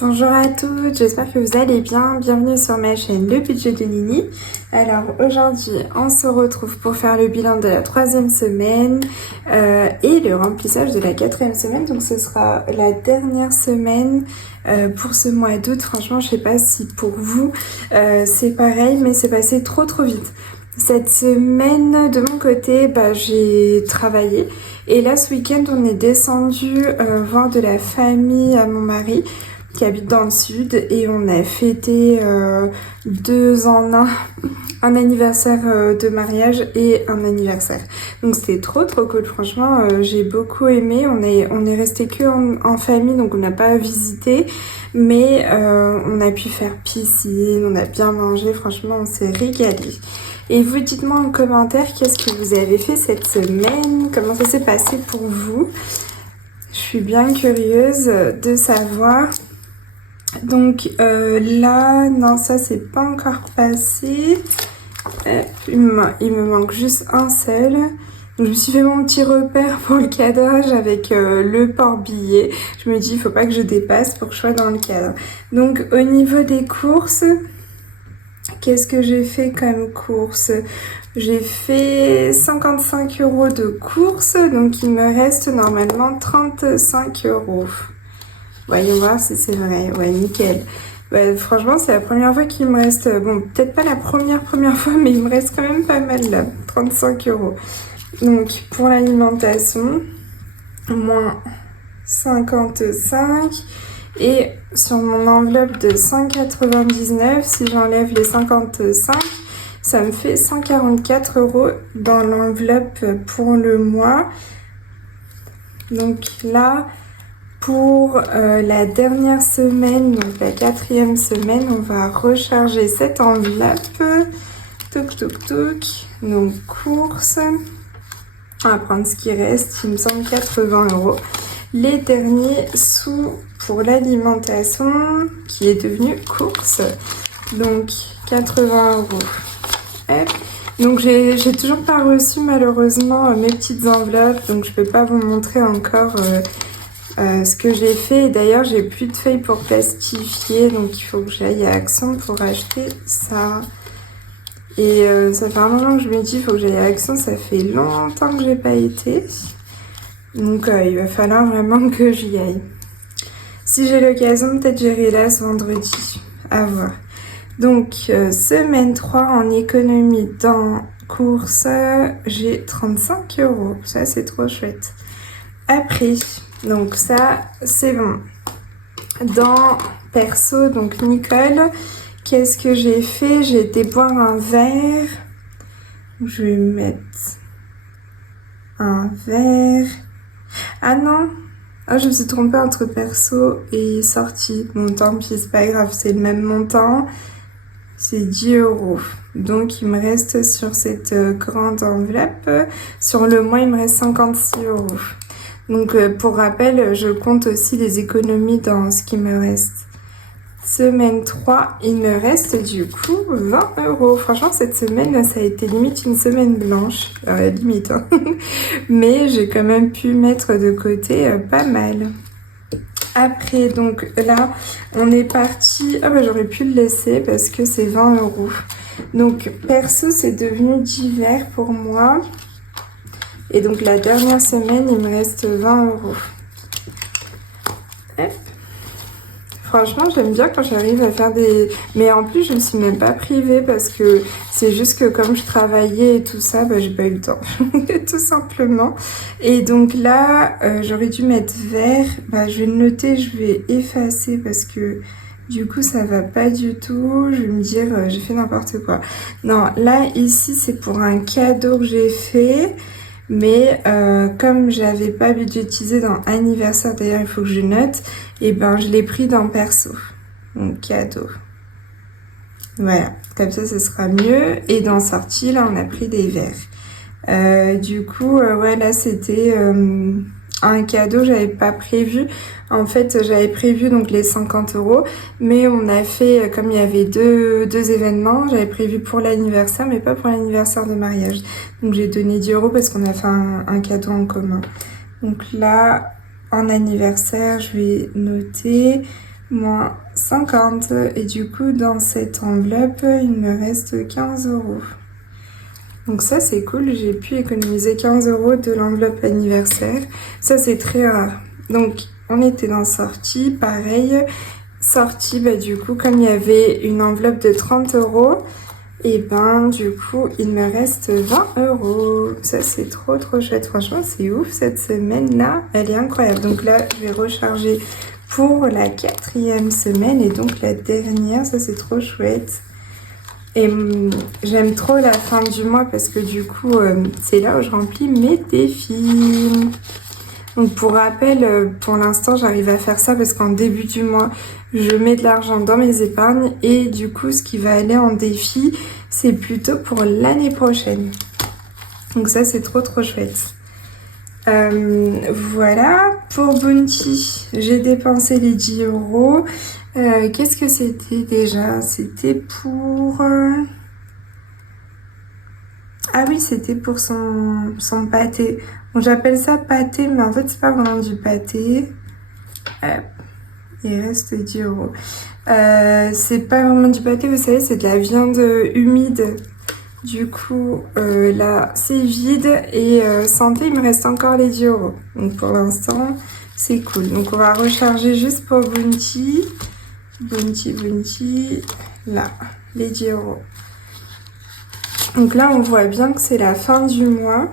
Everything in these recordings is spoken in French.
Bonjour à toutes, j'espère que vous allez bien. Bienvenue sur ma chaîne Le Budget de Nini. Alors aujourd'hui, on se retrouve pour faire le bilan de la 3e semaine et le remplissage de la 4e semaine. Donc ce sera la dernière semaine pour ce mois d'août. Franchement, je sais pas si pour vous c'est pareil, mais c'est passé trop vite. Cette semaine, de mon côté, j'ai travaillé. Et là, ce week-end, on est descendu voir de la famille à mon mari qui habite dans le sud et on a fêté 2 en un anniversaire de mariage et un anniversaire. Donc c'était trop cool, franchement j'ai beaucoup aimé. On est resté que en famille, donc on n'a pas visité, mais on a pu faire piscine, on a bien mangé, franchement on s'est régalé. Et vous dites-moi en commentaire qu'est-ce que vous avez fait cette semaine, comment ça s'est passé pour vous. Je suis bien curieuse de savoir. Donc là, non, ça c'est pas encore passé. Il me manque juste un seul. Donc, je me suis fait mon petit repère pour le cadrage avec le port-billet. Je me dis, il faut pas que je dépasse pour que je sois dans le cadre. Donc au niveau des courses, qu'est-ce que j'ai fait comme course? J'ai fait 55 € de courses, donc il me reste normalement 35 €. Voyons voir si c'est vrai. Ouais, nickel. Franchement, c'est la première fois qu'il me reste... Bon, peut-être pas la première fois, mais il me reste quand même pas mal là. 35 €. Donc, pour l'alimentation, moins 55. Et sur mon enveloppe de 199, si j'enlève les 55, ça me fait 144 € dans l'enveloppe pour le mois. Donc là... Pour la dernière semaine, donc la 4e semaine, on va recharger cette enveloppe. Toc. Donc courses. On va prendre ce qui reste, il me semble 80 €. Les derniers sous pour l'alimentation qui est devenu course. Donc 80 €. Hop. Donc j'ai toujours pas reçu malheureusement mes petites enveloppes, donc je peux pas vous montrer encore ce que j'ai fait. Et d'ailleurs j'ai plus de feuilles pour plastifier, donc il faut que j'aille à Action pour acheter ça. Et ça fait un moment que je me dis il faut que j'aille à Action, ça fait longtemps que j'ai pas été, donc il va falloir vraiment que j'y aille. Si j'ai l'occasion, peut-être j'irai là ce vendredi, à voir. Donc semaine 3 en économie dans course, j'ai 35 €, ça c'est trop chouette. Après, donc ça c'est bon. Dans perso, donc Nicole, qu'est-ce que j'ai fait? J'ai été boire un verre. Je vais mettre un verre. Ah non, je me suis trompée entre perso et sortie. Bon, tant pis, c'est pas grave, c'est le même montant. C'est 10 €. Donc il me reste sur cette grande enveloppe, sur le mois il me reste 56 €. Donc pour rappel, je compte aussi les économies dans ce qui me reste. Semaine 3, il me reste du coup 20 €. Franchement, cette semaine, ça a été limite une semaine blanche. Limite, hein. Mais j'ai quand même pu mettre de côté pas mal. Après, donc là, on est parti... j'aurais pu le laisser parce que c'est 20 €. Donc perso, c'est devenu d'hiver pour moi. Et donc la dernière semaine, il me reste 20 €. Hop. Franchement, j'aime bien quand j'arrive à faire des... Mais en plus, je me suis même pas privée parce que c'est juste que comme je travaillais et tout ça, j'ai pas eu le temps. Tout simplement. Et donc là, j'aurais dû mettre vert. Je vais le noter, je vais effacer parce que... Du coup, ça va pas du tout. Je vais me dire, j'ai fait n'importe quoi. Non, là, ici, c'est pour un cadeau que j'ai fait. Mais comme j'avais pas budgétisé dans anniversaire, d'ailleurs il faut que je note, et je l'ai pris dans perso. Donc cadeau. Voilà, comme ça ce sera mieux. Et dans sortie, là on a pris des verres. Du coup, ouais, là c'était un cadeau, j'avais pas prévu. En fait, j'avais prévu donc les 50 €, mais on a fait, comme il y avait deux événements, j'avais prévu pour l'anniversaire, mais pas pour l'anniversaire de mariage. Donc j'ai donné 10 € parce qu'on a fait un cadeau en commun. Donc là, en anniversaire, je vais noter moins 50. Et du coup, dans cette enveloppe, il me reste 15 euros. Donc ça, c'est cool. J'ai pu économiser 15 euros de l'enveloppe anniversaire. Ça, c'est très rare. Donc, on était dans sortie. Pareil, sortie, bah, du coup, comme il y avait une enveloppe de 30 euros, et ben, du coup, il me reste 20 euros. Ça, c'est trop, trop chouette. Franchement, c'est ouf. Cette semaine-là, elle est incroyable. Donc là, je vais recharger pour la 4e semaine et donc la dernière. Ça, c'est trop chouette. Et j'aime trop la fin du mois parce que du coup, c'est là où je remplis mes défis. Donc pour rappel, pour l'instant, j'arrive à faire ça parce qu'en début du mois, je mets de l'argent dans mes épargnes et du coup, ce qui va aller en défi, c'est plutôt pour l'année prochaine. Donc ça, c'est trop trop chouette. Voilà, pour Bounty, j'ai dépensé les 10 euros. Qu'est-ce que c'était déjà? C'était pour... Ah oui, c'était pour son pâté. Bon, j'appelle ça pâté, mais en fait, c'est pas vraiment du pâté. Il reste 10 euros. C'est pas vraiment du pâté, vous savez, c'est de la viande humide. Du coup, là, c'est vide. Et santé, il me reste encore les 10 euros. Donc, pour l'instant, c'est cool. Donc, on va recharger juste pour Bounty. Bounty. Là, les 10 euros. Donc là, on voit bien que c'est la fin du mois.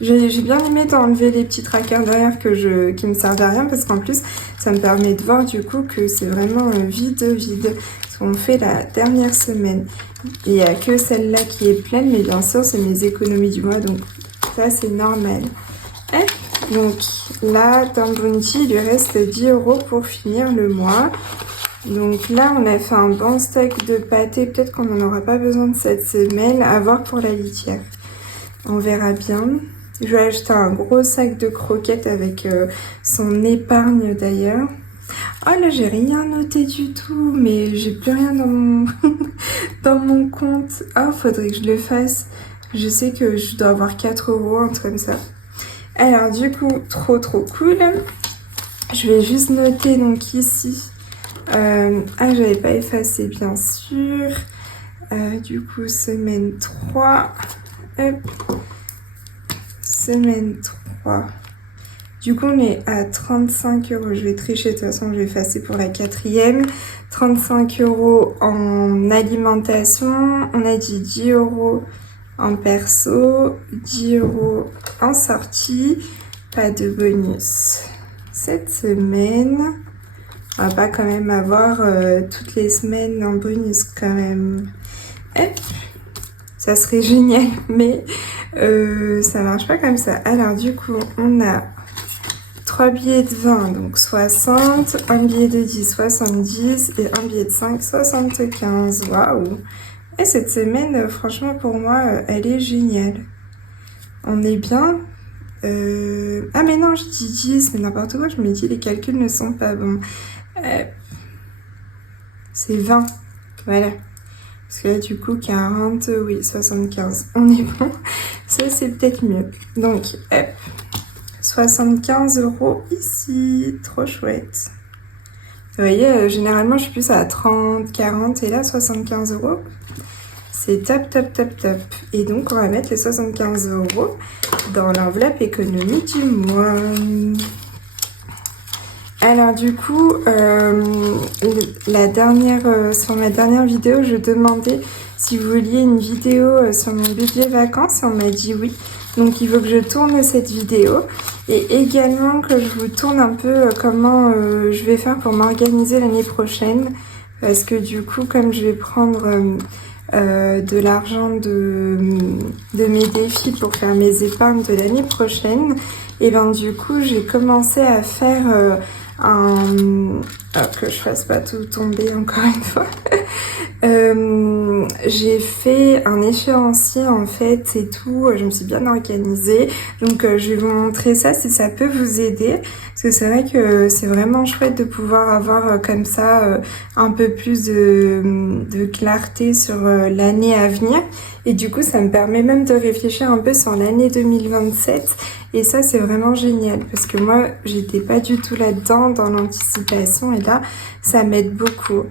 J'ai bien aimé d'enlever les petits trackers derrière qui me servent à rien parce qu'en plus, ça me permet de voir du coup que c'est vraiment vide. Parce qu'on fait la dernière semaine. Il n'y a que celle-là qui est pleine, mais bien sûr, c'est mes économies du mois, donc ça, c'est normal. Donc là, dans Bounty, il lui reste 10 euros pour finir le mois. Donc là, on a fait un bon stock de pâté. Peut-être qu'on n'en aura pas besoin de cette semaine. À voir pour la litière. On verra bien. Je vais acheter un gros sac de croquettes avec son épargne d'ailleurs. Oh là, j'ai rien noté du tout. Mais j'ai plus rien dans mon, dans mon compte. Oh, faudrait que je le fasse. Je sais que je dois avoir 4 euros, un truc comme ça. Alors du coup, trop trop cool. Je vais juste noter donc ici. J'avais pas effacé bien sûr. Du coup, semaine 3. Hop. Semaine 3. Du coup, on est à 35 euros. Je vais tricher, de toute façon, je vais effacer pour la 4e. 35 euros en alimentation. On a dit 10 euros en perso. 10 euros en sortie. Pas de bonus cette semaine. On va pas quand même avoir toutes les semaines en bonus quand même. Hop. Ça serait génial, mais ça marche pas comme ça. Alors du coup, on a 3 billets de 20, donc 60, un billet de 10, 70 et un billet de 5, 75. Waouh! Et cette semaine, franchement, pour moi, elle est géniale. On est bien. Ah mais non, je dis 10, mais n'importe quoi, je me dis les calculs ne sont pas bons. C'est 20, voilà. Parce que là, du coup, 40, oui, 75. On est bon. Ça, c'est peut-être mieux. Donc, 75 euros ici. Trop chouette. Vous voyez, généralement, je suis plus à 30, 40 et là, 75 euros. C'est top, top, top, top. Et donc, on va mettre les 75 euros dans l'enveloppe économie du mois. Alors du coup, sur ma dernière vidéo, je demandais si vous vouliez une vidéo sur mon budget vacances et on m'a dit oui. Donc il faut que je tourne cette vidéo et également que je vous tourne un peu comment je vais faire pour m'organiser l'année prochaine. Parce que du coup, comme je vais prendre de l'argent de mes défis pour faire mes épargnes de l'année prochaine, et ben du coup, j'ai commencé à faire... que je fasse pas tout tomber encore une fois. J'ai fait un échéancier en fait et tout. Je me suis bien organisée. Donc je vais vous montrer ça si ça peut vous aider. Parce que c'est vrai que c'est vraiment chouette de pouvoir avoir comme ça un peu plus de clarté sur l'année à venir. Et du coup, ça me permet même de réfléchir un peu sur l'année 2027. Et ça, c'est vraiment génial. Parce que moi, j'étais pas du tout là-dedans. vraiment dans l'anticipation et là, ça m'aide beaucoup.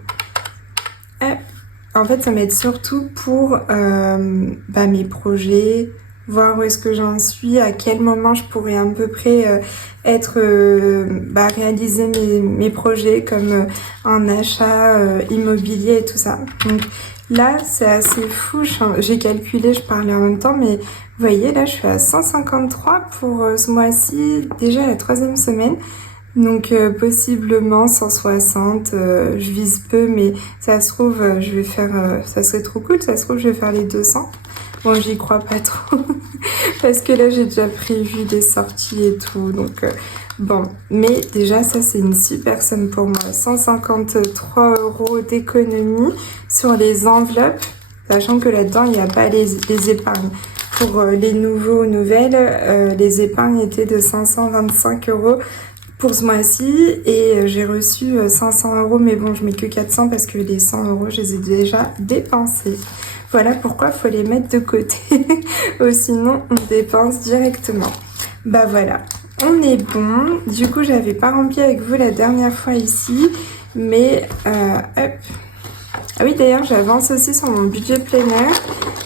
En fait, ça m'aide surtout pour mes projets, voir où est-ce que j'en suis, à quel moment je pourrais à peu près réaliser mes projets comme un achat immobilier et tout ça. Donc là, c'est assez fou. J'ai calculé, je parlais en même temps, mais vous voyez, là, je suis à 153 pour ce mois-ci, déjà la 3e semaine. Donc possiblement 160, je vise peu, mais ça se trouve, je vais faire, ça serait trop cool, ça se trouve, je vais faire les 200. Bon, j'y crois pas trop, parce que là, j'ai déjà prévu des sorties et tout, donc bon. Mais déjà, ça, c'est une super somme pour moi. 153 € d'économie sur les enveloppes, sachant que là-dedans, il n'y a pas les épargnes. Pour les nouvelles, les épargnes étaient de 525 € pour ce mois-ci et j'ai reçu 500 €, mais bon, je mets que 400 parce que les 100 €, je les ai déjà dépensés. Voilà pourquoi il faut les mettre de côté, ou sinon on dépense directement. Bah voilà, on est bon. Du coup, j'avais pas rempli avec vous la dernière fois ici, mais hop. Ah oui, d'ailleurs, j'avance aussi sur mon budget planner.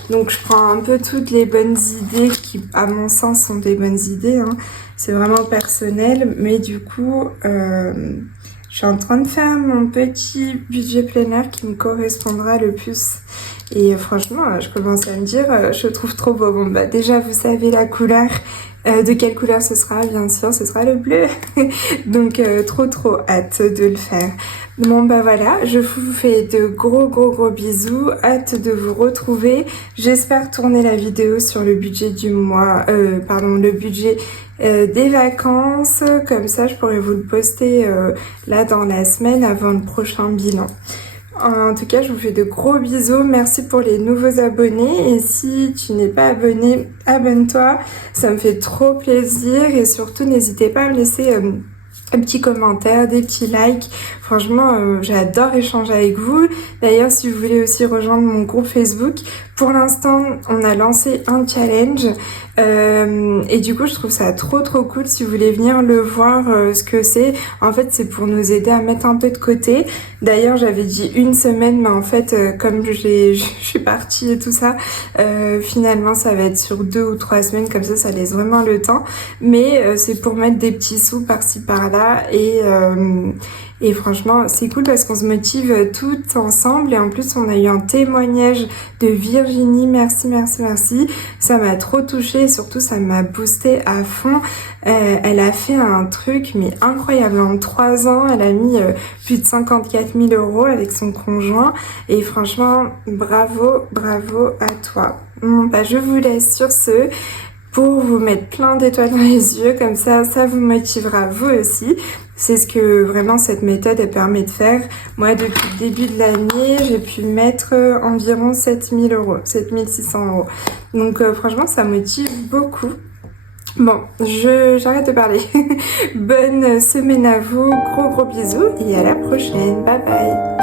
Donc, je prends un peu toutes les bonnes idées qui, à mon sens, sont des bonnes idées. Hein. C'est vraiment personnel. Mais du coup, je suis en train de faire mon petit budget planner qui me correspondra le plus. Et franchement, je commence à me dire, je le trouve trop beau. Bon, bah déjà, vous savez la couleur. De quelle couleur ce sera? Bien sûr, ce sera le bleu. Donc, trop hâte de le faire. Bon, bah voilà, je vous fais de gros bisous. Hâte de vous retrouver. J'espère tourner la vidéo sur le budget du mois, le budget des vacances. Comme ça, je pourrais vous le poster là dans la semaine avant le prochain bilan. En tout cas, je vous fais de gros bisous. Merci pour les nouveaux abonnés. Et si tu n'es pas abonné, abonne-toi. Ça me fait trop plaisir. Et surtout, n'hésitez pas à me laisser un petit commentaire, des petits likes. Franchement, j'adore échanger avec vous. D'ailleurs, si vous voulez aussi rejoindre mon groupe Facebook, pour l'instant, on a lancé un challenge. Et du coup, je trouve ça trop cool. Si vous voulez venir le voir, ce que c'est, en fait, c'est pour nous aider à mettre un peu de côté. D'ailleurs, j'avais dit une semaine, mais en fait, comme je suis partie et tout ça, finalement, ça va être sur 2 ou 3 semaines. Comme ça laisse vraiment le temps. Mais c'est pour mettre des petits sous par-ci par-là et franchement, c'est cool parce qu'on se motive toutes ensemble. Et en plus, on a eu un témoignage de Virginie. Merci. Ça m'a trop touchée et surtout, ça m'a boosté à fond. Elle a fait un truc, mais incroyable. En 3 ans, elle a mis plus de 54 000 € avec son conjoint. Et franchement, bravo à toi. Bon, bah, je vous laisse sur ce pour vous mettre plein d'étoiles dans les yeux, comme ça vous motivera vous aussi. C'est ce que vraiment cette méthode elle permet de faire. Moi, depuis le début de l'année, j'ai pu mettre environ 7 000 €, 7 600 €. Donc franchement, ça motive beaucoup. Bon, j'arrête de parler. Bonne semaine à vous, gros bisous et à la prochaine. Bye bye.